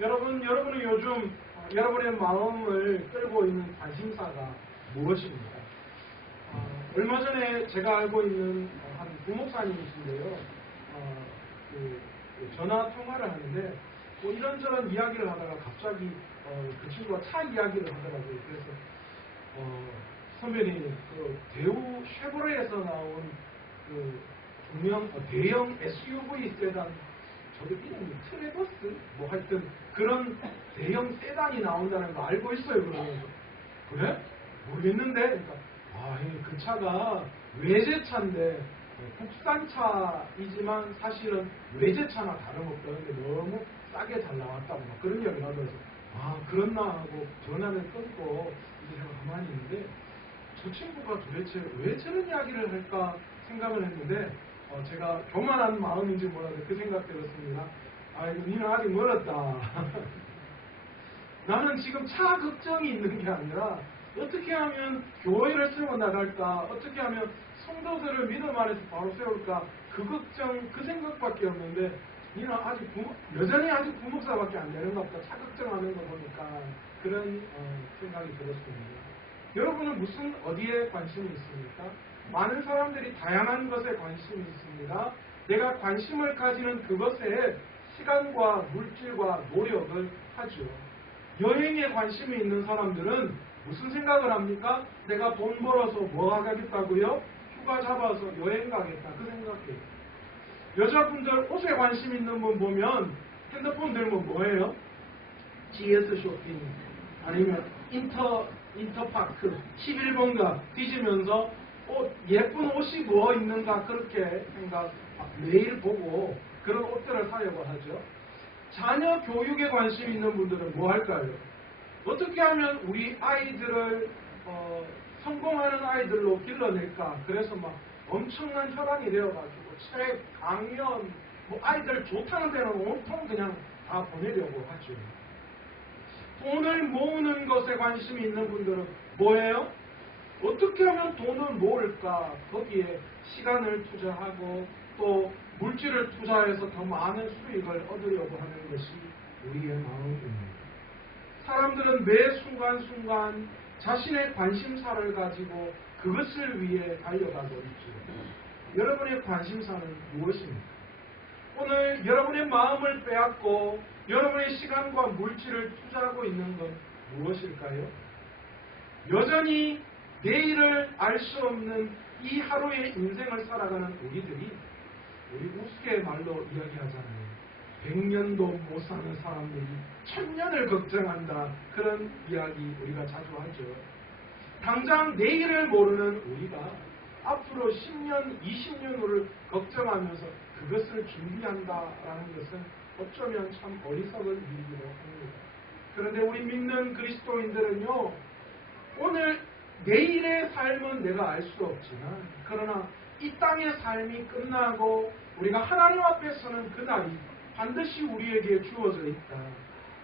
여러분은 요즘 여러분의 마음을 끌고 있는 관심사가 무엇입니까? 얼마 전에 제가 알고 있는 한 부목사님이신데요. 전화 통화를 하는데 뭐 이런저런 이야기를 하다가 갑자기 그 친구가 차 이야기를 하더라고요. 그래서 선배님 그 대우 쉐보레에서 나온 그 대형 SUV 세단 저도 이름이 트레버스 뭐 하여튼 그런 대형 세단이 나온다는 거 알고 있어요. 그러면서 그래? 모르겠는데 그러니까 그 차가 외제차인데 국산차이지만 사실은 외제차나 다름없다는데 너무 싸게 잘 나왔다고 막 그런 이야기를 하면서 그렇나 하고 전화를 끊고 이제 가만히 있는데 저 친구가 도대체 왜 저런 이야기를 할까 생각을 했는데 제가 교만한 마음인지 몰라도 그 생각 들었습니다. 아이고 니는 아직 멀었다. 나는 지금 차 걱정이 있는 게 아니라 어떻게 하면 교회를 세워나갈까, 어떻게 하면 성도들을 믿음 안에서 바로 세울까, 그 걱정, 그 생각밖에 없는데 니는 아직 여전히 아직 부목사밖에 안 되는가 보다. 차 걱정하는 거 보니까 그런 생각이 들었습니다. 여러분은 어디에 관심이 있습니까? 많은 사람들이 다양한 것에 관심이 있습니다. 내가 관심을 가지는 그것에 시간과 물질과 노력을 하죠. 여행에 관심이 있는 사람들은 무슨 생각을 합니까? 내가 돈 벌어서 뭐 하겠다고요? 휴가 잡아서 여행 가겠다. 그 생각해요. 여자분들 옷에 관심 있는 분 보면 핸드폰 들면 뭐예요? GS 쇼핑 아니면 인터파크 11번가 뒤지면서 예쁜 옷이 뭐 있는가 그렇게 생각 매일 보고 그런 옷들을 사려고 하죠. 자녀 교육에 관심 있는 분들은 뭐 할까요? 어떻게 하면 우리 아이들을 성공하는 아이들로 길러낼까? 그래서 막 엄청난 혈안이 되어가지고 책, 강연, 뭐 아이들 좋다는 데는 온통 그냥 다 보내려고 하죠. 돈을 모으는 것에 관심이 있는 분들은 뭐예요? 어떻게 하면 돈을 모을까? 거기에 시간을 투자하고 또 물질을 투자해서 더 많은 수익을 얻으려고 하는 것이 우리의 마음입니다. 사람들은 매 순간순간 자신의 관심사를 가지고 그것을 위해 달려가고 있죠. 여러분의 관심사는 무엇입니까? 오늘 여러분의 마음을 빼앗고 여러분의 시간과 물질을 투자하고 있는 건 무엇일까요? 여전히 내일을 알 수 없는 이 하루의 인생을 살아가는 우리들이 우리 우스갯말로 이야기하잖아요. 100년도 못 사는 사람들이 1000년을 걱정한다. 그런 이야기 우리가 자주 하죠. 당장 내일을 모르는 우리가 앞으로 10년, 20년 후를 걱정하면서 그것을 준비한다라는 것은 어쩌면 참 어리석은 일이기도 합니다. 그런데 우리 믿는 그리스도인들은요, 오늘 내일의 삶은 내가 알 수 없지만 그러나 이 땅의 삶이 끝나고 우리가 하나님 앞에 서는 그날이 반드시 우리에게 주어져 있다.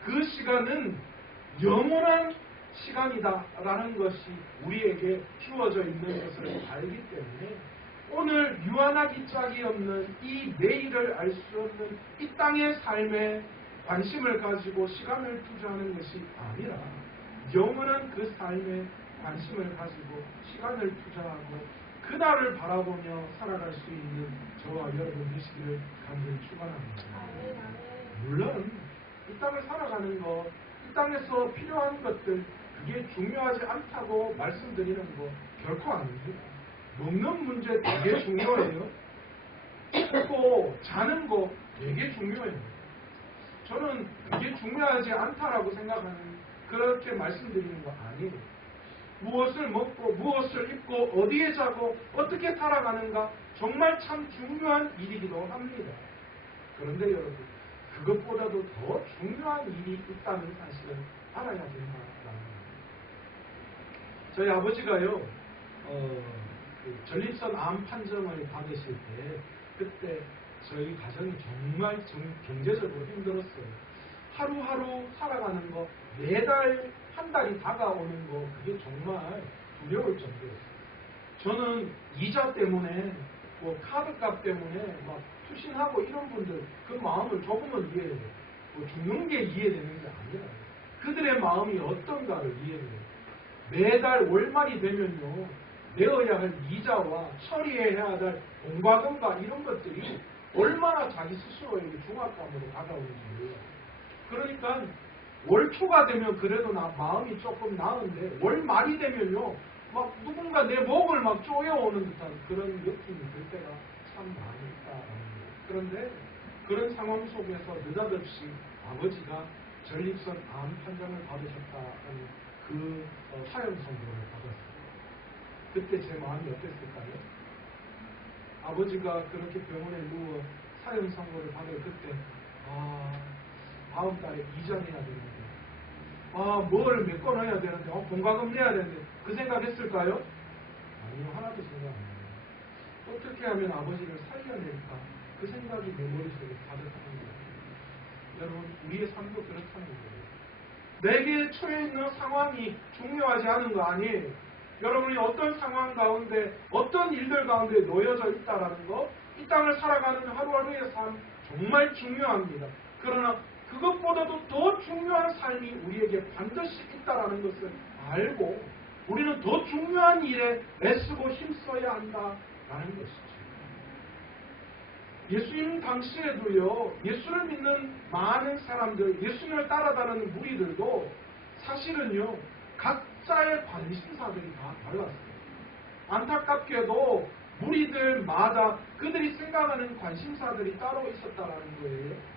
그 시간은 영원한 시간이다라는 것이 우리에게 주어져 있는 것을 알기 때문에 오늘 유한하기 짝이 없는 이 내일을 알 수 없는 이 땅의 삶에 관심을 가지고 시간을 투자하는 것이 아니라 영원한 그 삶에 관심을 가지고 시간을 투자하고 그날을 바라보며 살아갈 수 있는 저와 여러분 되시기를 간절히 축원합니다. 물론 이 땅을 살아가는 것, 이 땅에서 필요한 것들 그게 중요하지 않다고 말씀드리는 거 결코 아닙니다. 먹는 문제 되게 중요해요. 먹고 자는 거 되게 중요해요. 저는 그게 중요하지 않다라고 생각하는 그렇게 말씀드리는 거 아니에요. 무엇을 먹고 무엇을 입고 어디에 자고 어떻게 살아가는가 정말 참 중요한 일이기도 합니다. 그런데 여러분 그것보다도 더 중요한 일이 있다는 사실을 알아야 된다라는 겁니다. 저희 아버지가요 그 전립선 암 판정을 받으실 때 그때 저희 가정이 정말 경제적으로 힘들었어요. 하루하루 살아가는 거 매달 한 달이 다가오는 거 그게 정말 두려울 정도였어요. 저는 이자 때문에 뭐 카드값 때문에 막 투신하고 이런 분들 그 마음을 조금은 이해해요. 죽는 게 이해되는 게 아니라 그들의 마음이 어떤가를 이해해요. 매달 월말이 되면요, 내어야 할 이자와 처리해야 할 공과금과 이런 것들이 얼마나 자기 스스로에게 중압감으로 다가오는지 몰라요. 그러니까 월 초가 되면 그래도 마음이 조금 나은데 월 말이 되면요, 막 누군가 내 목을 막 쪼여오는 듯한 그런 느낌이 들 때가 참 많이 있다라는 거예요. 그런데 그런 상황 속에서 느닷없이 아버지가 전립선 암 판정을 받으셨다는 그 사형 선고를 받았어요. 그때 제 마음이 어땠을까요? 아버지가 그렇게 병원에 누워 사형 선고를 받을 그때 다음 달에 이전해야 되는데 뭘 메꿔놔야 되는데 공과금 내야 되는데 그 생각했을까요? 아니요, 하나도 생각 안 해요. 어떻게 하면 아버지를 살려낼까 그 생각이 내 머릿속에 가득하는 거예요. 여러분, 우리의 삶도 그렇다는 거예요. 내게 처해 있는 상황이 중요하지 않은 거 아니에요. 여러분이 어떤 상황 가운데 어떤 일들 가운데 놓여져 있다라는 거, 이 땅을 살아가는 하루하루의 삶 정말 중요합니다. 그러나 그것보다도 더 중요한 삶이 우리에게 반드시 있다라는 것을 알고 우리는 더 중요한 일에 애쓰고 힘써야 한다라는 것이죠. 예수님 당시에도요, 예수를 믿는 많은 사람들, 예수님을 따라다니는 무리들도 사실은요, 각자의 관심사들이 다 달랐어요. 안타깝게도 무리들마다 그들이 생각하는 관심사들이 따로 있었다라는 거예요.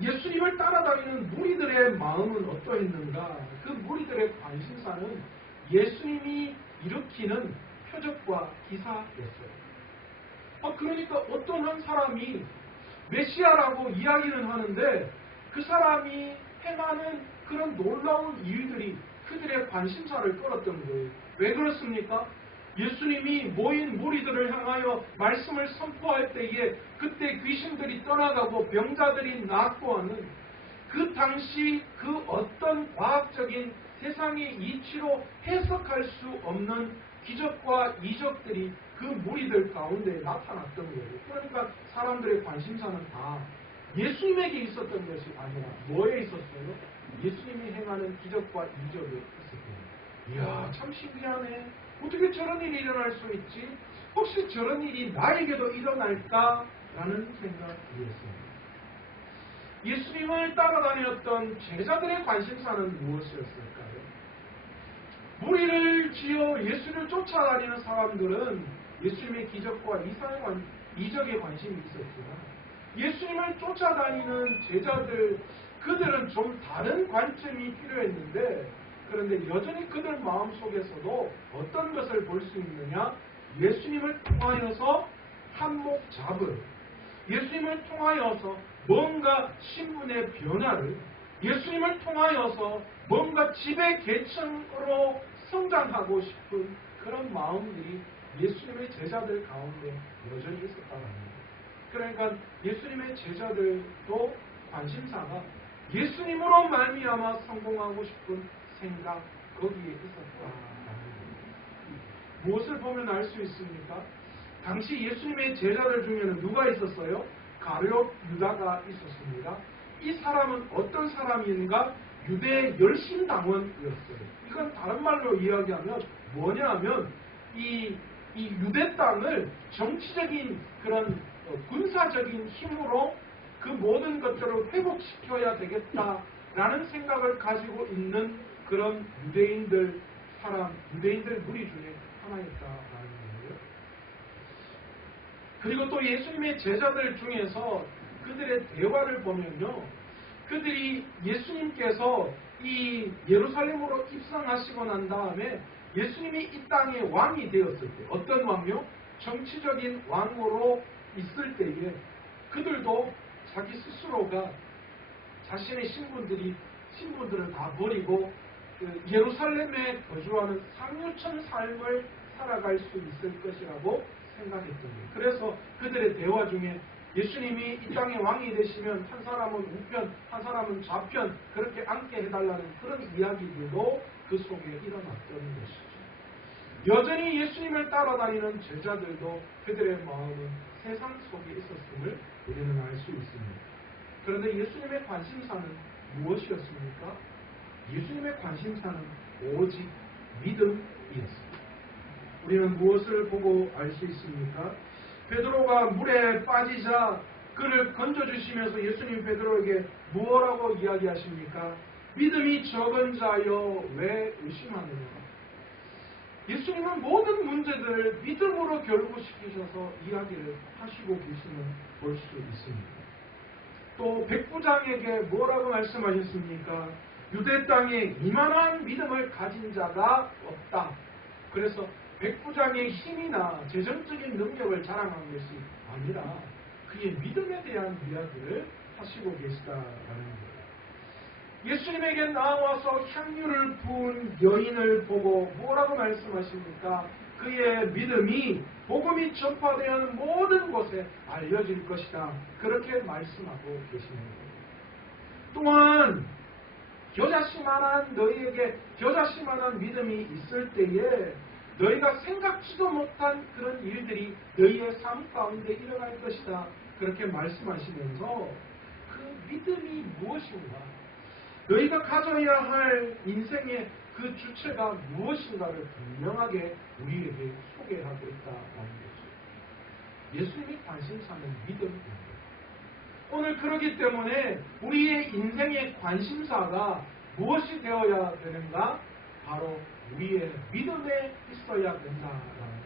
예수님을 따라다니는 무리들의 마음은 어떠했는가? 그 무리들의 관심사는 예수님이 일으키는 표적과 기사였어요. 그러니까 어떤 한 사람이 메시아라고 이야기는 하는데 그 사람이 행하는 그런 놀라운 일들이 그들의 관심사를 끌었던 거예요. 왜 그렇습니까? 예수님이 모인 무리들을 향하여 말씀을 선포할 때에 그때 귀신들이 떠나가고 병자들이 낫고 하는 그 당시 그 어떤 과학적인 세상의 이치로 해석할 수 없는 기적과 이적들이 그 무리들 가운데 나타났던 거예요. 그러니까 사람들의 관심사는 다 예수님에게 있었던 것이 아니라 뭐에 있었어요? 예수님이 행하는 기적과 이적에 있었어요. 이야, 참 신기하네. 어떻게 저런 일이 일어날 수 있지? 혹시 저런 일이 나에게도 일어날까라는 생각이었습니다. 예수님을 따라다녔던 제자들의 관심사는 무엇이었을까요? 무리를 지어 예수를 쫓아다니는 사람들은 예수님의 기적과 이적에 관심이 있었지만 예수님을 쫓아다니는 제자들, 그들은 좀 다른 관점이 필요했는데, 그런데 여전히 그들 마음속에서도 어떤 것을 볼 수 있느냐? 예수님을 통하여서 한몫 잡을, 예수님을 통하여서 뭔가 신분의 변화를, 예수님을 통하여서 뭔가 지배 계층으로 성장하고 싶은 그런 마음들이 예수님의 제자들 가운데 여전히 있었다는 거예요. 그러니까 예수님의 제자들도 관심사가 예수님으로 말미암아 성공하고 싶은 생각, 거기에 있었다라는 거예요. 무엇을 보면 알 수 있습니까? 당시 예수님의 제자들 중에는 누가 있었어요? 가룟 유다가 있었습니다. 이 사람은 어떤 사람인가? 유대의 열심당원이었어요. 이건 다른 말로 이야기하면 뭐냐 하면 이 유대 땅을 정치적인 그런 군사적인 힘으로 그 모든 것들을 회복시켜야 되겠다라는 생각을 가지고 있는 그런 유대인들 무리 중에 하나였다라는 거예요. 그리고 또 예수님의 제자들 중에서 그들의 대화를 보면요, 그들이 예수님께서 이 예루살렘으로 입성하시고 난 다음에 예수님이 이 땅의 왕이 되었을 때, 어떤 왕요? 정치적인 왕으로 있을 때에 그들도 자기 스스로가 자신의 신분들을 다 버리고 예루살렘에 거주하는 상류층 삶을 살아갈 수 있을 것이라고 생각했던 거예요. 그래서 그들의 대화 중에 예수님이 이 땅의 왕이 되시면 한 사람은 우편, 한 사람은 좌편 그렇게 앉게 해달라는 그런 이야기들도 그 속에 일어났던 것이죠. 여전히 예수님을 따라다니는 제자들도 그들의 마음은 세상 속에 있었음을 우리는 알 수 있습니다. 그런데 예수님의 관심사는 무엇이었습니까? 예수님의 관심사는 오직 믿음이었습니다. 우리는 무엇을 보고 알 수 있습니까? 베드로가 물에 빠지자 그를 건져주시면서 예수님 베드로에게 무엇라고 이야기하십니까? 믿음이 적은 자여 왜 의심하느냐? 예수님은 모든 문제들을 믿음으로 결부시키셔서 이야기를 하시고 계시는 볼 수 있습니다. 또 백부장에게 뭐라고 말씀하셨습니까? 유대 땅에 이만한 믿음을 가진 자가 없다. 그래서 백부장의 힘이나 재정적인 능력을 자랑한 것이 아니라 그의 믿음에 대한 이야기를 하시고 계시다라는 거예요. 예수님에게 나와서 향유를 부은 여인을 보고 뭐라고 말씀하십니까? 그의 믿음이 복음이 전파되는 모든 곳에 알려질 것이다. 그렇게 말씀하고 계시는 거예요. 또한 겨자씨만한 너희에게 겨자씨만한 믿음이 있을 때에 너희가 생각지도 못한 그런 일들이 너희의 삶 가운데 일어날 것이다. 그렇게 말씀하시면서 그 믿음이 무엇인가? 너희가 가져야 할 인생의 그 주체가 무엇인가를 분명하게 우리에게 소개하고 있다는 거죠. 예수님이 관심사는 믿음입니다. 오늘 그러기 때문에 우리의 인생의 관심사가 무엇이 되어야 되는가? 바로 우리의 믿음에 있어야 된다라는 거예요.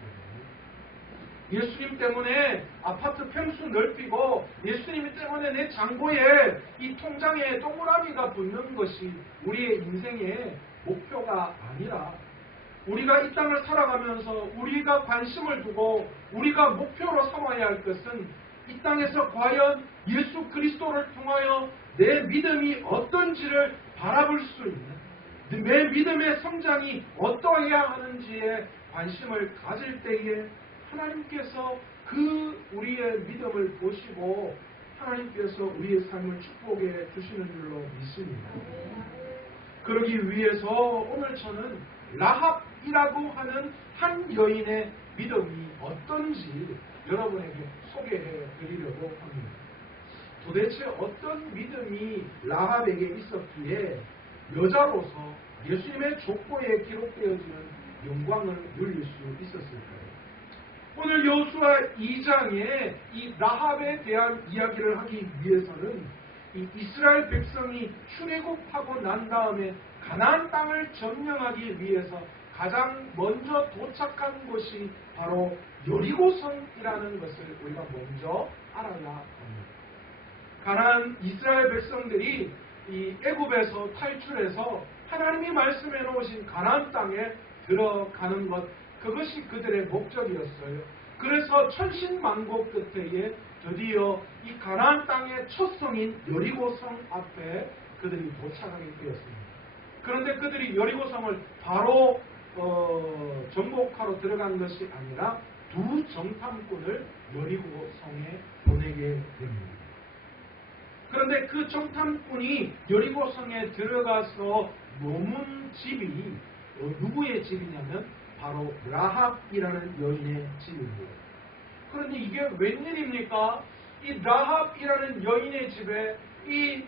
예수님 때문에 아파트 평수 넓히고 예수님 때문에 내 잔고에 이 통장에 동그라미가 붙는 것이 우리의 인생의 목표가 아니라 우리가 이 땅을 살아가면서 우리가 관심을 두고 우리가 목표로 삼아야 할 것은 이 땅에서 과연 예수 그리스도를 통하여 내 믿음이 어떤지를 바라볼 수 있는 내 믿음의 성장이 어떠해야 하는지에 관심을 가질 때에 하나님께서 그 우리의 믿음을 보시고 하나님께서 우리의 삶을 축복해 주시는 줄로 믿습니다. 그러기 위해서 오늘 저는 라합이라고 하는 한 여인의 믿음이 어떤지 여러분에게 소개해 드리려고 합니다. 도대체 어떤 믿음이 라합에게 있었기에 여자로서 예수님의 족보에 기록되어지는 영광을 누릴 수 있었을까요? 오늘 여호수아 2장에 이 라합에 대한 이야기를 하기 위해서는 이 이스라엘 백성이 출애굽하고 난 다음에 가나안 땅을 점령하기 위해서 가장 먼저 도착한 곳이 바로 여리고성이라는 것을 우리가 먼저 알아야 합니다. 가나안 이스라엘 백성들이 이 애굽에서 탈출해서 하나님이 말씀해 놓으신 가나안 땅에 들어가는 것, 그것이 그들의 목적이었어요. 그래서 천신만고 끝에 드디어 이 가나안 땅의 첫 성인 여리고성 앞에 그들이 도착하게 되었습니다. 그런데 그들이 여리고성을 바로 정복하러 들어간 것이 아니라 두 정탐꾼을 여리고성에 보내게 됩니다. 그런데 그 정탐꾼이 여리고성에 들어가서 머문 집이 누구의 집이냐면 바로 라합이라는 여인의 집입니다. 그런데 이게 웬일입니까? 이 라합이라는 여인의 집에 이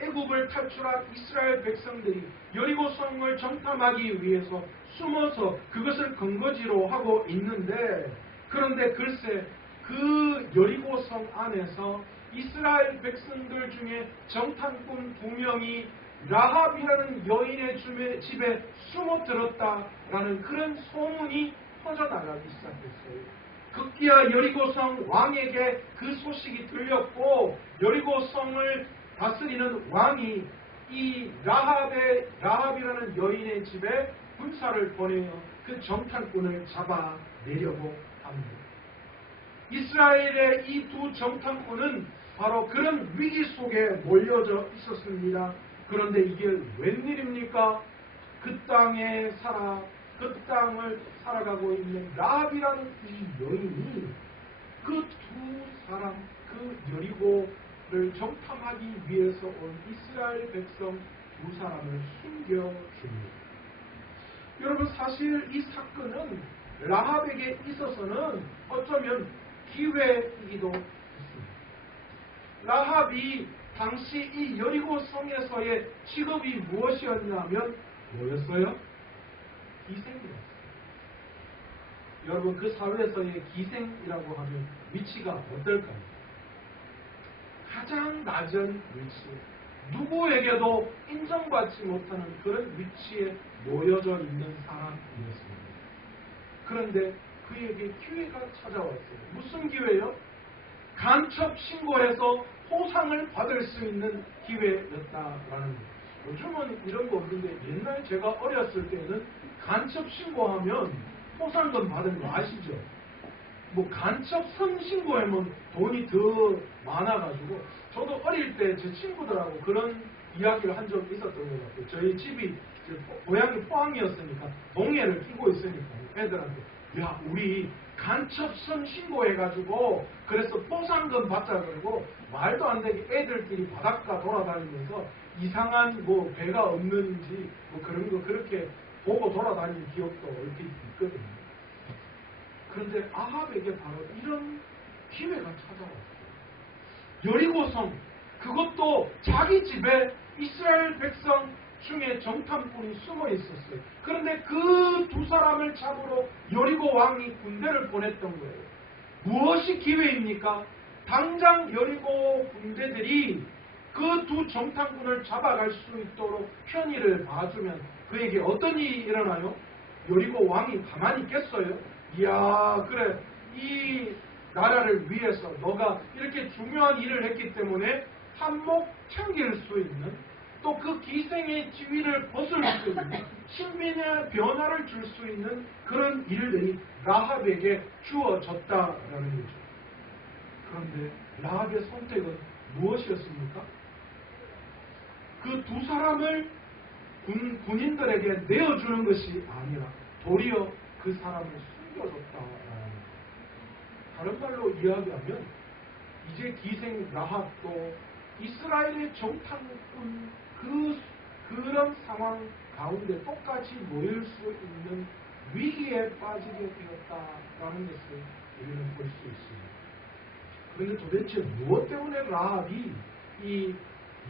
애굽을 탈출한 이스라엘 백성들이 여리고성을 정탐하기 위해서 숨어서 그것을 근거지로 하고 있는데, 그런데 글쎄 그 여리고성 안에서 이스라엘 백성들 중에 정탐꾼 2명이 라합이라는 여인의 집에 숨어들었다라는 그런 소문이 퍼져나가기 시작했어요. 급기야 여리고성 왕에게 그 소식이 들렸고 여리고성을 다스리는 왕이 이 라합이라는 여인의 집에 군사를 보내어 그 정탐꾼을 잡아내려고 합니다. 이스라엘의 이 두 정탐꾼은 바로 그런 위기 속에 몰려져 있었습니다. 그런데 이게 웬일입니까? 그 땅을 살아가고 있는 라합이라는 이 여인이 그 두 사람, 그 여리고를 정탐하기 위해서 온 이스라엘 백성 두 사람을 숨겨줍니다. 여러분, 사실 이 사건은 라합에게 있어서는 어쩌면 기회이기도 했습니다. 라합이 당시 이 여리고 성에서의 직업이 무엇이었냐면 뭐였어요? 기생이었어요. 여러분 그 사회에서의 기생이라고 하면 위치가 어떨까요? 가장 낮은 위치, 누구에게도 인정받지 못하는 그런 위치에 놓여져 있는 사람이었습니다. 그런데 그에게 기회가 찾아왔어요. 무슨 기회요? 간첩 신고해서 포상을 받을 수 있는 기회였다라는 거예요. 요즘은 이런 거 없는데 옛날 제가 어렸을 때는 간첩 신고하면 포상금 받은 거 아시죠? 뭐 간첩 선신고하면 돈이 더 많아가지고 저도 어릴 때 제 친구들하고 그런 이야기를 한 적이 있었던 것 같아요. 저희 집이 고향이 포항이었으니까 동해를 끼고 있으니까 애들한테 야 우리 간첩 선신고해가지고 그래서 포상금 받자 그러고 말도 안 되게 애들끼리 바닷가 돌아다니면서 이상한 뭐 배가 없는지 뭐 그런 거 그렇게 보고 돌아다니는 기억도 얼핏 있거든요. 그런데 아합에게 바로 이런 기회가 찾아왔어요. 여리고성, 그것도 자기 집에 이스라엘 백성 중에 정탐꾼이 숨어 있었어요. 그런데 그 두 사람을 잡으러 여리고 왕이 군대를 보냈던 거예요. 무엇이 기회입니까? 당장 여리고 군대들이 그 두 정탐꾼을 잡아갈 수 있도록 편의를 봐주면 그에게 어떤 일이 일어나요? 여리고 왕이 가만히 있겠어요? 이야 그래 이 나라를 위해서 너가 이렇게 중요한 일을 했기 때문에 한몫 챙길 수 있는 또 그 기생의 지위를 벗을 수 있는 신민의 변화를 줄 수 있는 그런 일들이 라합에게 주어졌다라는 거죠. 그런데 라합의 선택은 무엇이었습니까? 그 두 사람을 군인들에게 내어주는 것이 아니라 도리어 그 사람을 숨겨줬다. 다른 말로 이야기하면 이제 기생 라합도 이스라엘의 정탐꾼 그런 상황 가운데 똑같이 놓일 수 있는 위기에 빠지게 되었다라는 것을 우리는 볼 수 있습니다. 그런데 도대체 무엇 때문에 라합이 이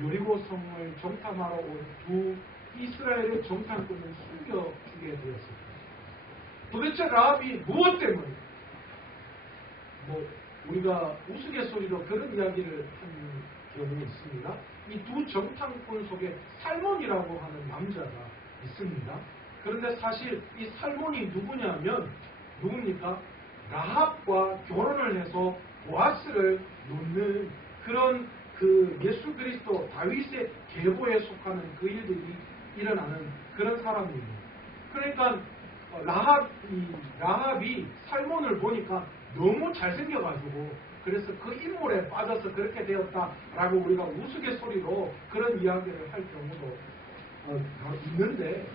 여리고 성을 정탐하러 온 두 이스라엘의 정탐꾼을 숨겨주게 되었을까요? 도대체 라합이 무엇 때문에 우리가 우스갯소리로 그런 이야기를 한 경우가 있습니다. 이 두 정탐꾼 속에 살몬이라고 하는 남자가 있습니다. 그런데 사실 이 살몬이 누굽니까? 라합과 결혼을 해서 보아스를 놓는 그런 그 예수 그리스도 다윗의 계보에 속하는 그 일들이 일어나는 그런 사람입니다. 그러니까 라합이 살몬을 보니까 너무 잘생겨가지고 그래서 그 인물에 빠져서 그렇게 되었다라고 우리가 우스갯소리로 그런 이야기를 할 경우도 있는데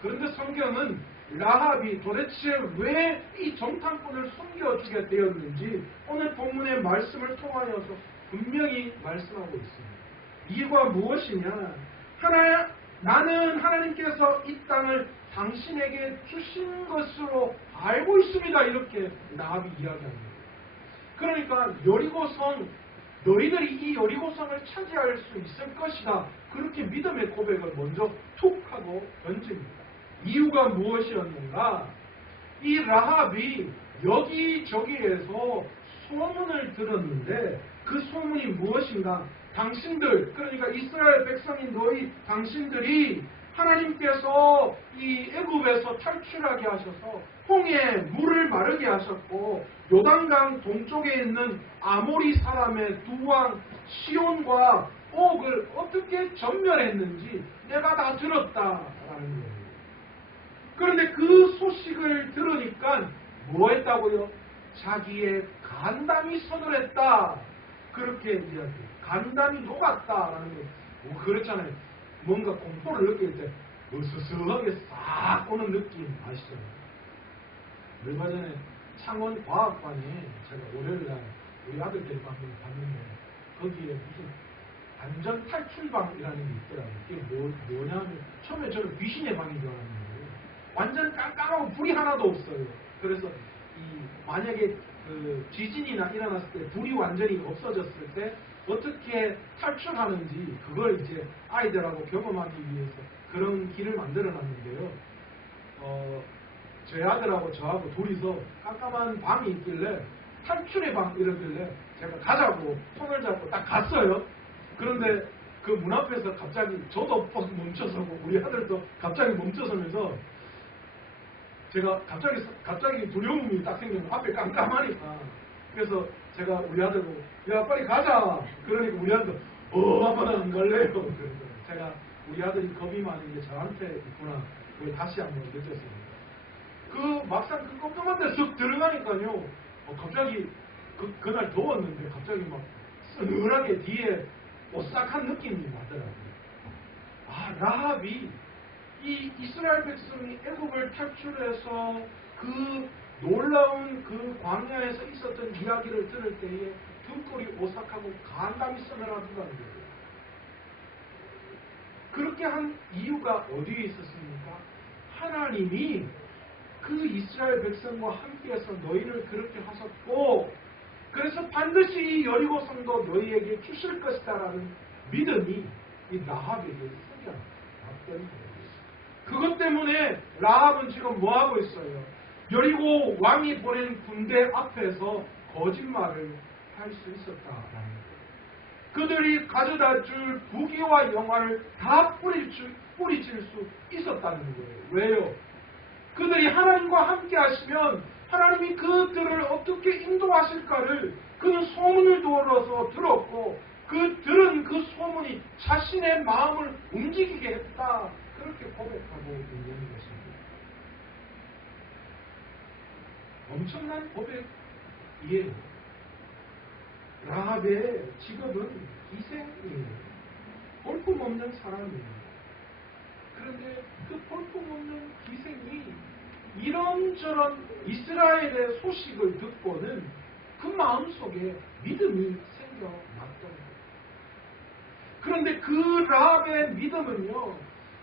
그런데 성경은 라합이 도대체 왜 이 정탐꾼을 숨겨주게 되었는지 오늘 본문의 말씀을 통하여서 분명히 말씀하고 있습니다. 이유가 무엇이냐? 나는 하나님께서 이 땅을 당신에게 주신 것으로 알고 있습니다. 이렇게 라합이 이야기합니다. 그러니까 여리고성, 너희들이 이 여리고성을 차지할 수 있을 것이다. 그렇게 믿음의 고백을 먼저 툭 하고 던집니다. 이유가 무엇이었는가? 이 라합이 여기저기에서 소문을 들었는데 그 소문이 무엇인가? 당신들, 그러니까 이스라엘 백성인 당신들이 하나님께서 이 애굽에서 탈출하게 하셔서 홍해 물을 마르게 하셨고 요단강 동쪽에 있는 아모리 사람의 두 왕 시온과 옥을 어떻게 전멸했는지 내가 다 들었다라는 거예요. 그런데 그 소식을 들으니까 뭐 했다고요? 자기의 간담이 서늘했다. 그렇게 이야기해요. 간담이 녹았다라는 거예요. 뭐 그렇잖아요. 뭔가 공포를 느낄 때 으스스하게 싹 오는 느낌 아시잖아요. 얼마 전에 창원 과학관에 제가 월요일날 우리 아들들과 한번 봤는데 거기에 무슨 안전 탈출방이라는 게 있더라고요. 이게 뭐냐면 처음에 저는 귀신의 방인 줄 알았는데 완전 깜깜하고 불이 하나도 없어요. 그래서 만약에 그 지진이나 일어났을 때 불이 완전히 없어졌을 때 어떻게 탈출하는지 그걸 이제 아이들하고 경험하기 위해서 그런 길을 만들어 놨는데요. 제 아들하고 저하고 둘이서 깜깜한 방이 있길래 탈출의 방 이러길래 제가 가자고 손을 잡고 딱 갔어요. 그런데 그 문 앞에서 갑자기 저도 멈춰서고 우리 아들도 갑자기 멈춰서면서 제가 갑자기 두려움이 딱 생기는 앞에 깜깜하니까 그래서 제가 우리 아들 보고 야 빨리 가자 그러니까 우리 아들도 아빠는 안 갈래요. 그래서 제가 우리 아들이 겁이 많은 게 저한테 있구나 그걸 다시 한번 느꼈습니다. 그 막상 그 깜깜한 데 쑥 들어가니까요 갑자기 그날 더웠는데 갑자기 막 서늘하게 뒤에 오싹한 느낌이 나더라고요. 아, 라합이 이 이스라엘 백성이 애국을 탈출해서 그 놀라운 그 광야에서 있었던 이야기를 들을 때에 등골이 오싹하고 간담이 서늘하다는 거예요. 그렇게 한 이유가 어디에 있었습니까? 하나님이 그 이스라엘 백성과 함께해서 너희를 그렇게 하셨고 그래서 반드시 이 여리고 성도 너희에게 주실 것이다 라는 믿음이 이 라합에게 생겨났던 거예요. 그것 때문에 라합은 지금 뭐하고 있어요? 여리고 왕이 보낸 군대 앞에서 거짓말을 할 수 있었다라는 거예요. 그들이 가져다 줄 부귀와 영화를 다 뿌리칠 수 있었다는 거예요. 왜요? 그들이 하나님과 함께 하시면 하나님이 그들을 어떻게 인도하실까를 그는 소문을 들었고 그 들은 그 소문이 자신의 마음을 움직이게 했다. 그렇게 고백하고 있는 것입니다. 엄청난 고백이에요. 라합의 직업은 기생이에요. 볼품없는 사람이에요. 그런데 그 볼품없는 기생이 이런저런 이스라엘의 소식을 듣고는 그 마음속에 믿음이 생겨났던 거예요. 그런데 그 라합의 믿음은요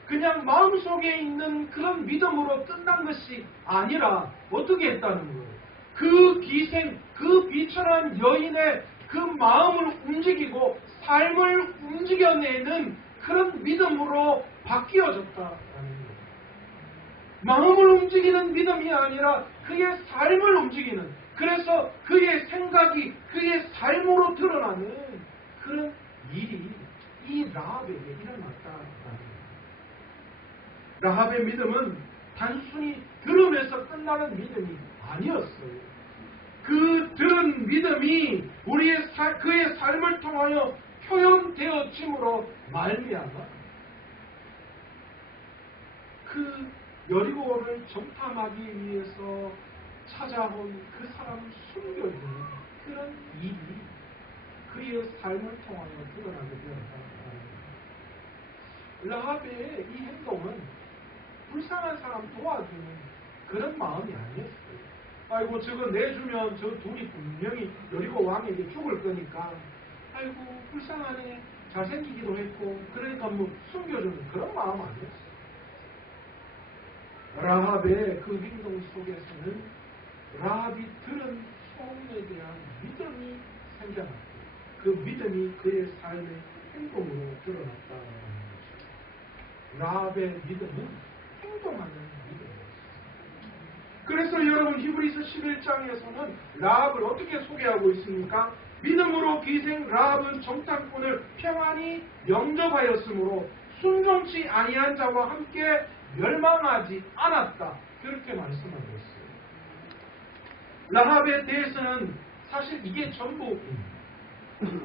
그냥 마음속에 있는 그런 믿음으로 끝난 것이 아니라 어떻게 했다는 거예요. 그 기생, 그 비천한 여인의 그 마음을 움직이고 삶을 움직여내는 그런 믿음으로 바뀌어졌다라는 거예요. 마음을 움직이는 믿음이 아니라 그의 삶을 움직이는, 그래서 그의 생각이 그의 삶으로 드러나는 그런 일이 이 라합에게 일어났다라는 거예요. 라합의 믿음은 단순히 들음에서 끝나는 믿음이 아니었어요. 그 들은 믿음이 그의 삶을 통하여 표현되어짐으로 말미암아 그 여리고를 정탐하기 위해서 찾아온 그 사람을 숨겨주는 그런 일이 그의 삶을 통하여 드러나게 되었다. 라합의 이 행동은 불쌍한 사람 도와주는 그런 마음이 아니었어요. 아이고 저거 내주면 저 둘이 분명히 여리고 왕에게 죽을 거니까 아이고 불쌍하네 잘생기기도 했고 그러니까 뭐 숨겨주는 그런 마음 아니었어요. 라합의 그 행동 속에서는 라합이 들은 소문에 대한 믿음이 생겨났고 그 믿음이 그의 삶의 행동으로 드러났다는 것이죠. 라합의 믿음은 행동하는 믿음이었어요. 그래서 여러분 히브리서 11장에서는 라합을 어떻게 소개하고 있습니까? 믿음으로 기생 라합은 정탐꾼을 평안히 영접하였으므로 순종치 아니한 자와 함께 멸망하지 않았다. 그렇게 말씀하고 있어요. 라합에 대해서는 사실 이게 전부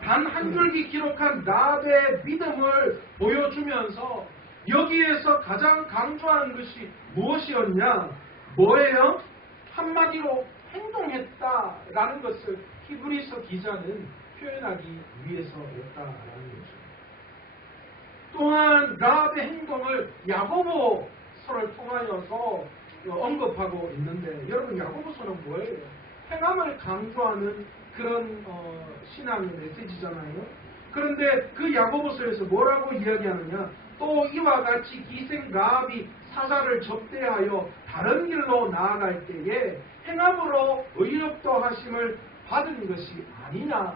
단 한 줄기 기록한 라합의 믿음을 보여주면서 여기에서 가장 강조하는 것이 무엇이었냐? 뭐예요? 한마디로 행동했다라는 것을 히브리서 기자는 표현하기 위해서였다라는 거죠. 또한 라합의 행동을 야고보서를 통하여서 언급하고 있는데 여러분 야고보서는 뭐예요? 행함을 강조하는 그런 신앙의 메시지잖아요. 그런데 그 야고보서에서 뭐라고 이야기하느냐? 또 이와 같이 기생 라합이 사자를 접대하여 다른 길로 나아갈 때에 행함으로 의롭다 하심을 받은 것이 아니냐.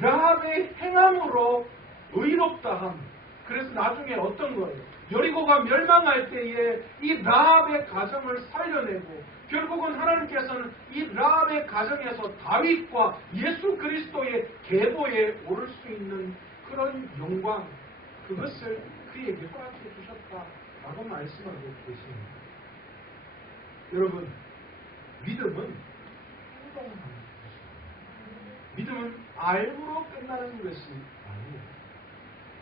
라합의 행함으로 의롭다함. 그래서 나중에 어떤 거예요? 여리고가 멸망할 때에 이 라합의 가정을 살려내고 결국은 하나님께서는 이 라합의 가정에서 다윗과 예수 그리스도의 계보에 오를 수 있는 그런 영광, 그것을 그에게 허락해 주셨다라고 말씀하고 계십니다. 여러분, 믿음은 행동하는 것입니다. 믿음은 알므로 끝나는 것이 아니에요.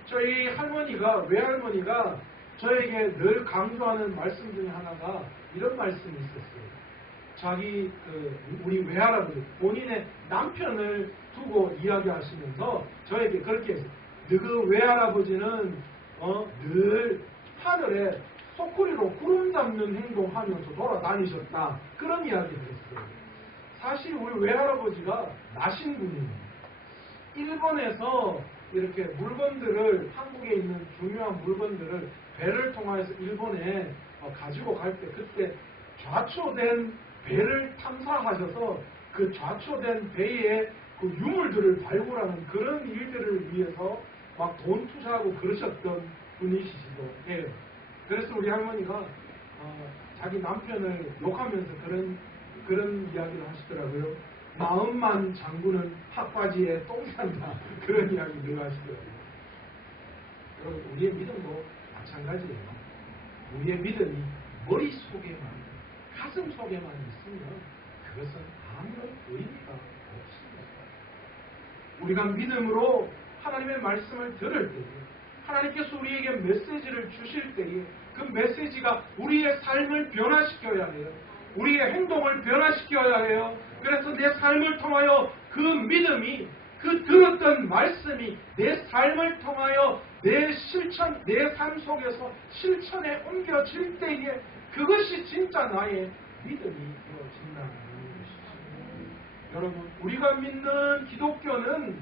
저희 할머니가, 외할머니가 저에게 늘 강조하는 말씀 중에 하나가 이런 말씀이 있었어요. 우리 외할아버지, 본인의 남편을 두고 이야기하시면서 저에게 그렇게 했어요. 너그 외할아버지는 늘 하늘에 소쿠리로 구름 잡는 행동하면서 돌아다니셨다. 그런 이야기를 했어요. 사실 우리 외할아버지가 나신 분이에요. 일본에서 이렇게 물건들을, 한국에 있는 중요한 물건들을 배를 통해서 일본에 가지고 갈 때 그때 좌초된 배를 탐사하셔서 그 좌초된 배의 그 유물들을 발굴하는 그런 일들을 위해서 막 돈 투자하고 그러셨던 분이시기도 해요. 그래서 우리 할머니가 자기 남편을 욕하면서 그런 이야기를 하시더라고요. 마음만 장구는 핫바지에 똥 산다. 그런 이야기 늘 하시더라고요. 여러분, 우리의 믿음도 마찬가지예요. 우리의 믿음이 머릿속에만, 가슴 속에만 있으면 그것은 아무런 의미가 없습니다. 우리가 믿음으로 하나님의 말씀을 들을 때에, 하나님께서 우리에게 메시지를 주실 때에 그 메시지가 우리의 삶을 변화시켜야 해요. 우리의 행동을 변화시켜야 해요. 그래서 내 삶을 통하여 그 믿음이, 그 들었던 말씀이 내 삶을 통하여 내 삶 속에서 실천에 옮겨질 때에 그것이 진짜 나의 믿음이 되어진다는 것이죠. 여러분, 우리가 믿는 기독교는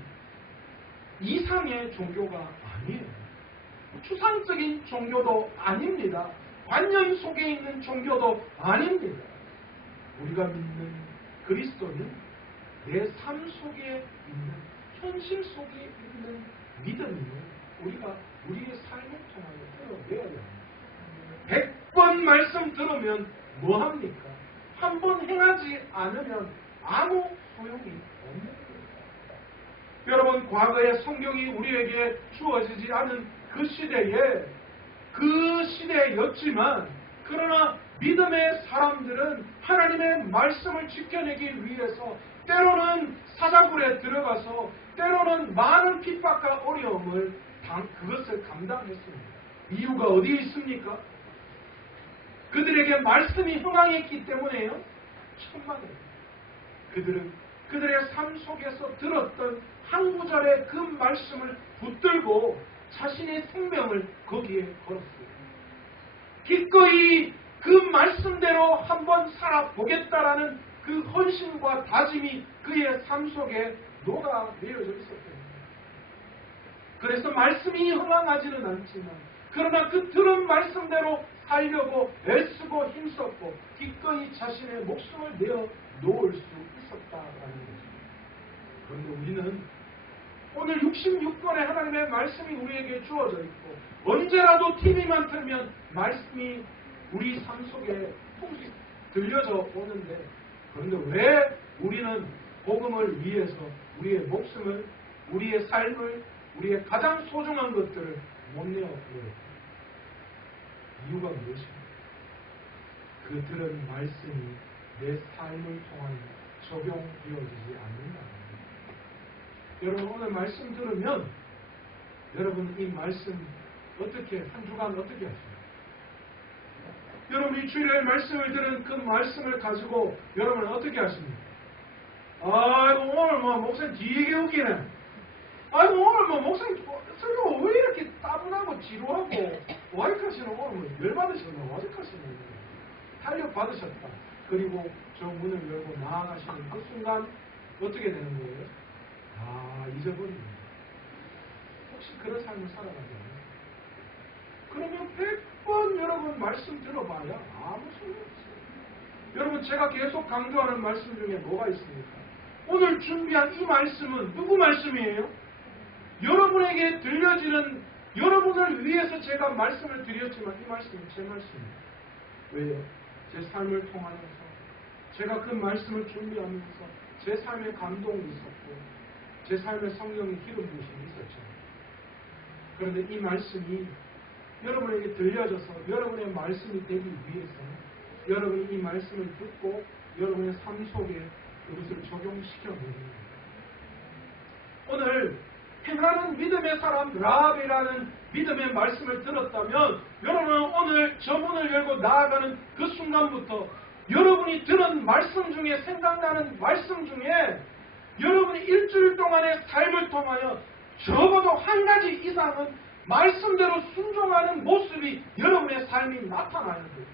이상의 종교가 아니에요. 추상적인 종교도 아닙니다. 관념 속에 있는 종교도 아닙니다. 우리가 믿는 그리스도는 내 삶 속에 있는, 현실 속에 있는 믿음이요. 우리가 우리의 삶을 통하여 들어내야 합니다. 100번 말씀 들으면 뭐합니까? 한 번 행하지 않으면 아무 소용이 없는 거예요. 여러분, 과거의 성경이 우리에게 주어지지 않은 그 시대였지만, 그러나 믿음의 사람들은 하나님의 말씀을 지켜내기 위해서 때로는 사자굴에 들어가서 때로는 많은 핍박과 어려움을 그것을 감당했습니다. 이유가 어디에 있습니까? 그들에게 말씀이 흥황했기 때문에요. 천만에 그들은 그들의 삶 속에서 들었던 한 구절의 그 말씀을 붙들고 자신의 생명을 거기에 걸었어요. 기꺼이 그 말씀대로 한번 살아보겠다라는 그 헌신과 다짐이 그의 삶 속에 녹아내려져 있었습니다. 그래서 말씀이 흥황하지는 않지만, 그러나 그 들은 말씀대로 살려고 애쓰고 힘썼고 기꺼이 자신의 목숨을 내어 놓을 수 있었다라는 거죠. 그런데 우리는 오늘 66권의 하나님의 말씀이 우리에게 주어져 있고, 언제라도 TV만 틀면 말씀이 우리 삶 속에 통씩 들려져 오는데, 그런데 왜 우리는 복음을 위해서 우리의 목숨을, 우리의 삶을, 우리의 가장 소중한 것들을 못 내어보여요? 이유가 무엇입니까? 그 들은 말씀이 내 삶을 통하여 적용되어지지 않는다는 거예요. 여러분, 오늘 말씀 들으면 여러분 이 말씀 어떻게, 한 주간 어떻게 하십니까? 여러분, 이 주일날 말씀을 들은 그 말씀을 가지고 여러분은 어떻게 하십니까? 아이고, 오늘 목사님 되게 웃기네. 아이고, 오늘 목사님 설교가 왜 이렇게 따분하고 지루하고 와이카시는, 오늘 열받으셨나? 와이카시는 탄력 받으셨다. 그리고 저 문을 열고 나아가시는 그 순간 어떻게 되는 거예요? 잊어버립니다. 혹시 그런 삶을 살아가잖아요. 그러면 100번 여러분 말씀 들어봐야 아무 소용이 없어요. 여러분, 제가 계속 강조하는 말씀 중에 뭐가 있습니까? 오늘 준비한 이 말씀은 누구 말씀이에요? 여러분에게 들려지는, 여러분을 위해서 제가 말씀을 드렸지만 이 말씀은 제 말씀이에요. 왜요? 제 삶을 통하면서 제가 그 말씀을 준비하면서 제 삶에 감동이 있었고 제 삶에 성령의 기름 부으심이 있었죠. 그런데 이 말씀이 여러분에게 들려져서 여러분의 말씀이 되기 위해서 여러분이 이 말씀을 듣고 여러분의 삶 속에 그것을 적용시켜내는 거예요. 오늘 행하는 믿음의 사람 라합이라는 믿음의 말씀을 들었다면 여러분은 오늘 저 문을 열고 나아가는 그 순간부터 여러분이 들은 말씀 중에 생각나는 말씀 중에 여러분이 일주일 동안의 삶을 통하여 적어도 한 가지 이상은 말씀대로 순종하는 모습이 여러분의 삶이 나타나야 돼요.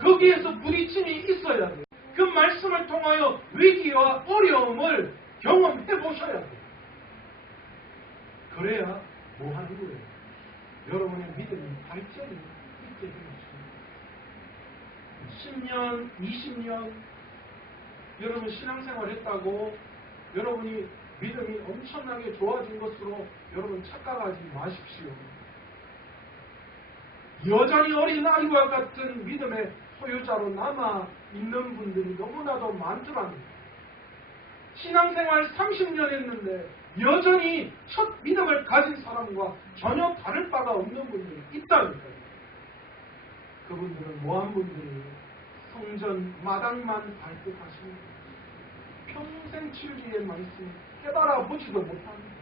거기에서 부딪힘이 있어야 돼요. 그 말씀을 통하여 위기와 어려움을 경험해 보셔야 돼요. 그래야 뭐 하는 거예요? 여러분의 믿음이 발전이 있게 되는 것입니다. 10년, 20년 여러분 신앙생활 했다고 여러분이 믿음이 엄청나게 좋아진 것으로 여러분 착각하지 마십시오. 여전히 어린아이와 같은 믿음의 소유자로 남아 있는 분들이 너무나도 많더랍니다. 신앙생활 30년 했는데 여전히 첫 믿음을 가진 사람과 전혀 다를 바가 없는 분들이 있다니까요. 그분들은 뭐한 분들이에요? 성전 마당만 밟고 가시는 거예요. 평생 진리의 말씀을 깨달아 보지도 못합니다.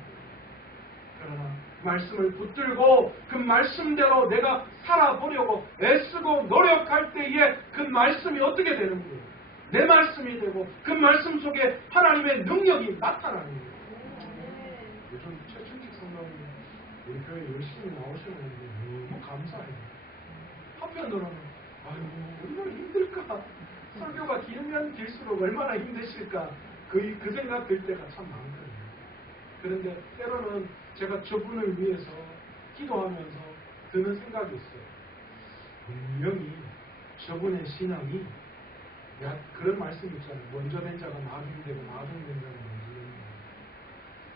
그러나 말씀을 붙들고 그 말씀대로 내가 살아보려고 애쓰고 노력할 때에 그 말씀이 어떻게 되는 거예요? 내 말씀이 되고 그 말씀 속에 하나님의 능력이 나타나는 거예요. 요즘 최춘식 성도님 우리 교회 열심히 나오시는데 너무 감사해요. 한편으로는 아이고 얼마나 힘들까, 설교가 길면 길수록 얼마나 힘드실까 그 생각 들 때가 참 많거든요. 그런데 때로는 제가 저분을 위해서 기도하면서 드는 생각이 있어요. 분명히 저분의 신앙이 그런 말씀 있잖아요. 먼저 된 자가 나중에 되고 나중에 된 자가 먼저 된다.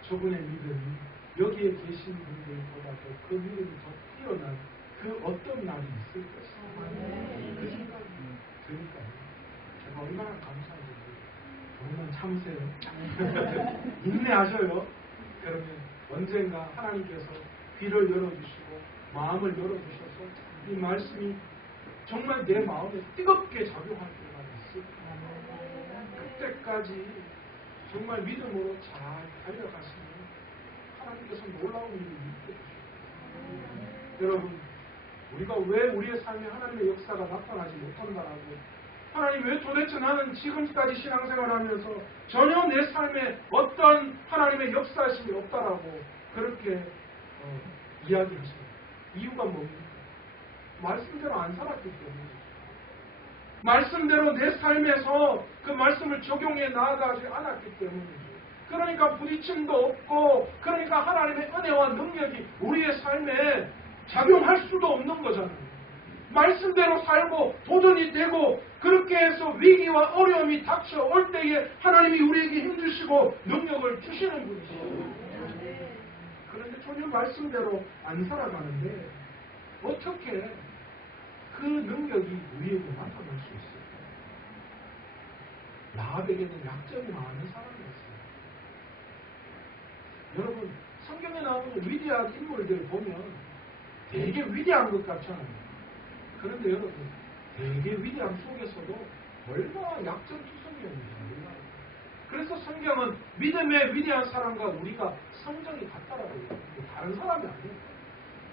저분의 믿음이 여기에 계신 분들보다도 그 믿음이 더 뛰어난 그 어떤 날이 있을 것이다. 그 생각이 드니까요. 제가 얼마나 감사한지 조금만 참으세요. 인내하셔요. 그러면 언젠가 하나님께서 귀를 열어주시고 마음을 열어주셔서 이 말씀이 정말 내 마음에 뜨겁게 작용할 때가 있을 거예요. 그때까지 정말 믿음으로 잘 달려가시면 하나님께서 놀라운 일을 있게 해주십니다. 여러분, 우리가 왜 우리의 삶에 하나님의 역사가 나타나지 못한다라고, 하나님 왜 도대체 나는 지금까지 신앙생활하면서 전혀 내 삶에 어떤 하나님의 역사심이 없다라고 그렇게 이야기하십니다. 이유가 뭡니까? 말씀대로 안 살았기 때문이죠. 말씀대로 내 삶에서 그 말씀을 적용해 나아가지 않았기 때문이죠. 그러니까 부딪힘도 없고, 그러니까 하나님의 은혜와 능력이 우리의 삶에 작용할 수도 없는 거잖아요. 말씀대로 살고 도전이 되고 그렇게 해서 위기와 어려움이 닥쳐올 때에 하나님이 우리에게 힘주시고 능력을 주시는 분이시죠. 그런데 전혀 말씀대로 안 살아가는데 어떻게 그 능력이 우리에게 나타날 수 있을까요? 라합에게는 약점이 많은 사람이었어요. 여러분, 성경에 나오는 위대한 인물들 보면 되게 위대한 것 같잖아요. 그런데 여러분, 되게 위대함 속에서도 얼마나 약점투성이었는지 몰라요. 그래서 성경은 믿음의 위대한 사람과 우리가 성정이 같다라고 해요. 다른 사람이 아니에요.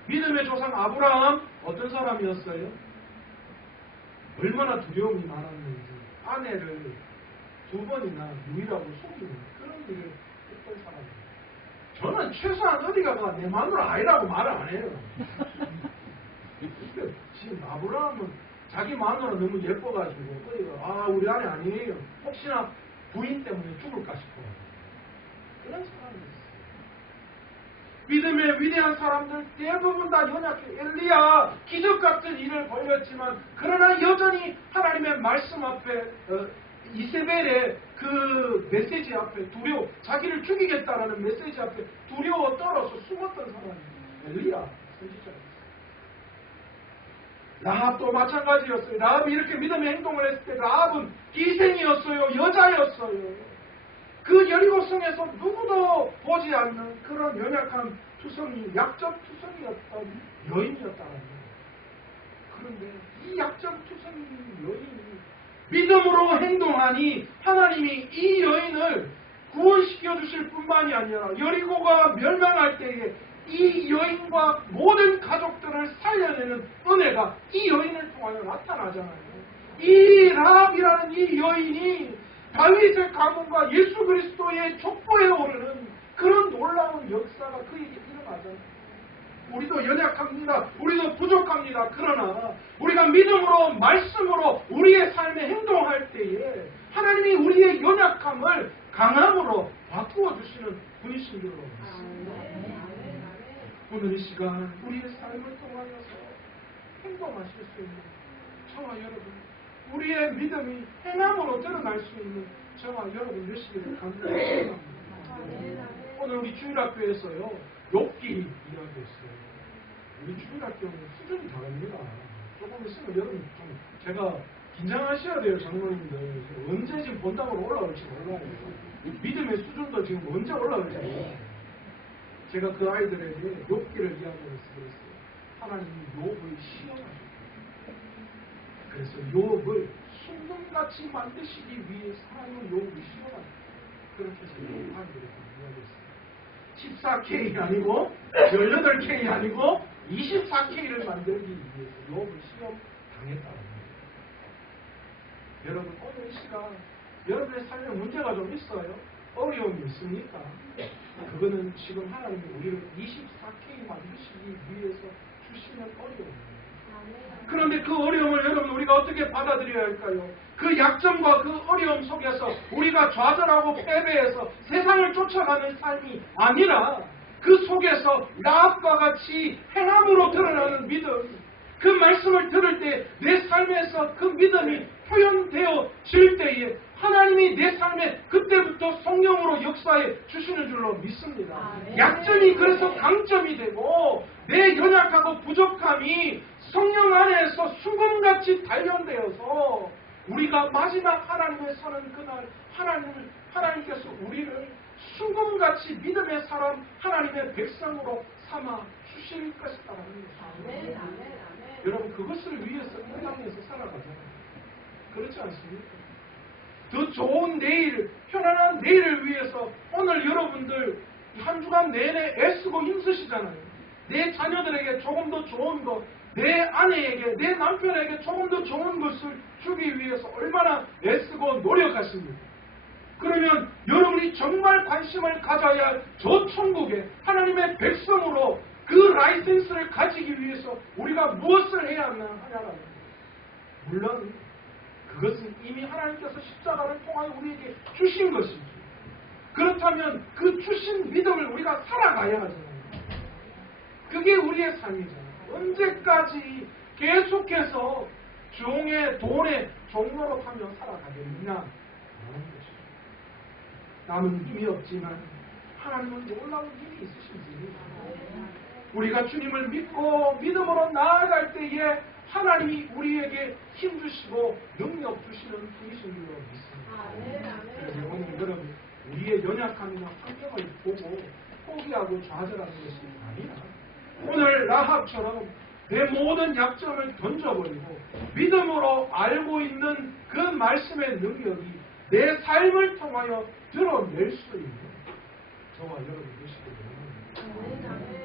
믿음의 조상 아브라함 어떤 사람이었어요? 얼마나 두려움이 많았는지 아내를 2번이나 유일하고 속이는 그런 일을 했던 사람이에요. 저는 최소한 어디가 내 마누라 아니라고 말을 안 해요. 지금 아브라함은 자기 마누라 너무 예뻐가지고 어디가 우리 아내 아니에요. 혹시나 부인 때문에 죽을까 싶어. 그런 사람이 있어요. 믿음의 위대한 사람들 대부분 다 연약해. 엘리야 기적 같은 일을 벌였지만 그러나 여전히 하나님의 말씀 앞에 이세벨의 그 메시지 앞에 자기를 죽이겠다라는 메시지 앞에 두려워 떨어서 숨었던 사람이 엘리야 선지자였어요. 라합도 마찬가지였어요. 라합이 이렇게 믿음의 행동을 했을 때 라합은 기생이었어요. 여자였어요. 그 여리고성에서 누구도 보지 않는 그런 연약한 투성이, 약점 투성이었던 여인이었다는 거예요. 그런데 이 약점 투성이 여인이 믿음으로 행동하니 하나님이 이 여인을 구원시켜 주실 뿐만이 아니라 여리고가 멸망할 때에 이 여인과 모든 가족들을 살려내는 은혜가 이 여인을 통하여 나타나잖아요. 이 라합이라는 이 여인이 다윗의 가문과 예수 그리스도의 족보에 오르는 그런 놀라운 역사가 그에게 일어나잖아요. 우리도 연약합니다. 우리도 부족합니다. 그러나 우리가 믿음으로 말씀으로 우리의 삶에 행동할 때에 하나님이 우리의 연약함을 강함으로 바꾸어 주시는 분이신 줄로 믿습니다. 오늘 이 시간 우리의 삶을 통하여서 행동하실 수 있는 저와 여러분, 우리의 믿음이 행함으로 드러날 수 있는 저와 여러분 되시기를 간절히 소원합니다. 오늘 우리 주일학교에서요 욥기 이야기했어요. 우리 주일학교는 수준이 다릅니다. 조금 있으면 여러분 좀 제가 긴장하셔야 돼요. 장로님들 언제 지금 본당으로 올라올지 몰라요. 믿음의 수준도 지금 언제 올라올지 몰라요. 제가 그 아이들에게 욥기를 이야기해서 그랬어요. 하나님이 욥을 시험하셨어요. 그래서 욥을 순금같이 만드시기 위해서 하나님은 욥을 시험하셨어요. 그렇게 해서 욥 아이들에게 이야기했어요. 14K 아니고 18K 아니고 24K를 만들기 위해서 욥을 시험 당했다는 거예요. 여러분 오늘 이 시간 여러분의 삶에 문제가 좀 있어요? 어려움이 있습니까? 그거는 지금 하나님이 우리를 24K 만드시기 위해서 주시는 어려움이에요. 그런데 그 어려움을 여러분 우리가 어떻게 받아들여야 할까요? 그 약점과 그 어려움 속에서 우리가 좌절하고 패배해서 세상을 쫓아가는 삶이 아니라 그 속에서 라합과 같이 행함으로 드러나는 믿음, 그 말씀을 들을 때 내 삶에서 그 믿음이 표현되어질 때에 하나님이 내 삶에 그때부터 성령으로 역사해 주시는 줄로 믿습니다. 약점이 그래서 강점이 되고 내 연약하고 부족함이 성령 안에서 수금같이 단련되어서 우리가 마지막 하나님의 서는 그날 하나님께서 우리를 수금같이 믿음의 사람 하나님의 백성으로 삼아 주실 것이라는 것입니다. 여러분 그것을 위해서 이 땅에서 살아가잖아요. 그렇지 않습니까? 더 좋은 내일, 편안한 내일을 위해서 오늘 여러분들 한 주간 내내 애쓰고 힘쓰시잖아요. 내 자녀들에게 조금 더 좋은 것, 내 아내에게, 내 남편에게 조금 더 좋은 것을 주기 위해서 얼마나 애쓰고 노력하십니까? 그러면 여러분이 정말 관심을 가져야 할 저 천국에 하나님의 백성으로 그 라이센스를 가지기 위해서 우리가 무엇을 해야 하냐라는 거예요. 물론 그것은 이미 하나님께서 십자가를 통하여 우리에게 주신 것이지. 그렇다면 그 주신 믿음을 우리가 살아가야 하잖아요. 그게 우리의 삶이잖아요. 언제까지 계속해서 돈의 종로로 타며 살아가겠느냐 하는 것이죠. 나는 힘이 없지만 하나님은 놀라운 힘이 있으신지 우리가 주님을 믿고 믿음으로 나아갈 때에 하나님이 우리에게 힘 주시고 능력 주시는 분이신 줄로 믿습니다. 그래서 오늘 여러분 우리의 연약함이나 환경을 보고 포기하고 좌절하는 것이 아니라 오늘 라합처럼 내 모든 약점을 던져버리고 믿음으로 알고 있는 그 말씀의 능력이 내 삶을 통하여 드러낼 수 있는 저와 여러분 되시기 바랍니다.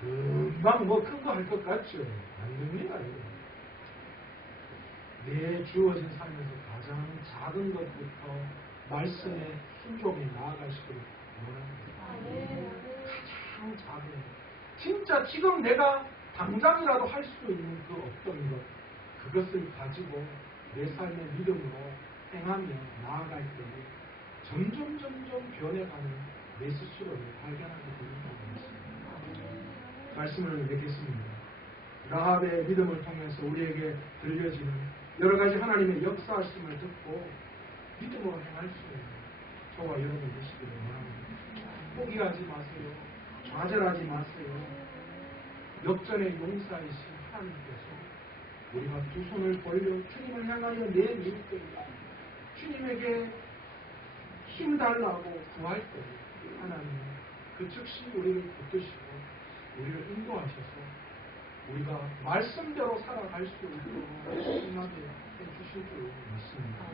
금방 뭐 큰 거 할 것 같죠? 안 됩니다. 내 주어진 삶에서 가장 작은 것부터 말씀에 순종해 나아가시기를 원합니다. 가장 작은 진짜 지금 내가 당장이라도 할 수 있는 그 어떤 것 그것을 가지고 내 삶의 믿음으로 행하며 나아갈 때에 점점 변해가는 내 스스로를 발견하게 되는 것입니다. 말씀을 맺겠습니다. 라합의 믿음을 통해서 우리에게 들려지는 여러 가지 하나님의 역사하심을 듣고 믿음으로 행할 수 있는 저와 여러분 되시기를 바랍니다. 포기하지 마세요. 좌절하지 마세요. 역전의 용사이신 하나님께서 우리가 두 손을 벌려 주님을 향하여 내밀 때 주님에게 힘 달라고 구할 때 하나님은 그 즉시 우리를 붙드시고 우리를 인도하셔서 우리가 말씀대로 살아갈 수 있도록 신나게 해주실 줄 믿습니다.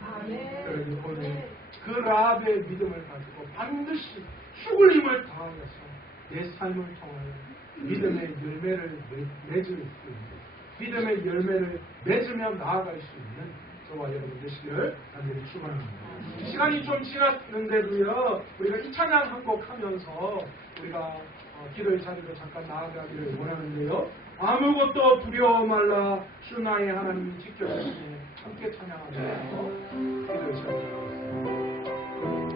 그래서 오늘 그 라합의 믿음을 가지고 반드시 죽을 힘을 다하여서 내 삶을 통하여 믿음의 열매를 맺을 수 있는 믿음의 열매를 맺으며 나아갈 수 있는 저와 여러분 되시기를 간절히 축원합니다. 시간이 좀 지났는데도요 우리가 이 찬양 한 곡 하면서 우리가 기도의 자리로 잠깐 나아가기를 원하는데요. 아무것도 두려워 말라 주 나의 하나님이 지켜주시니 함께 찬양하면서 기도의 자리로 나아가겠습니다.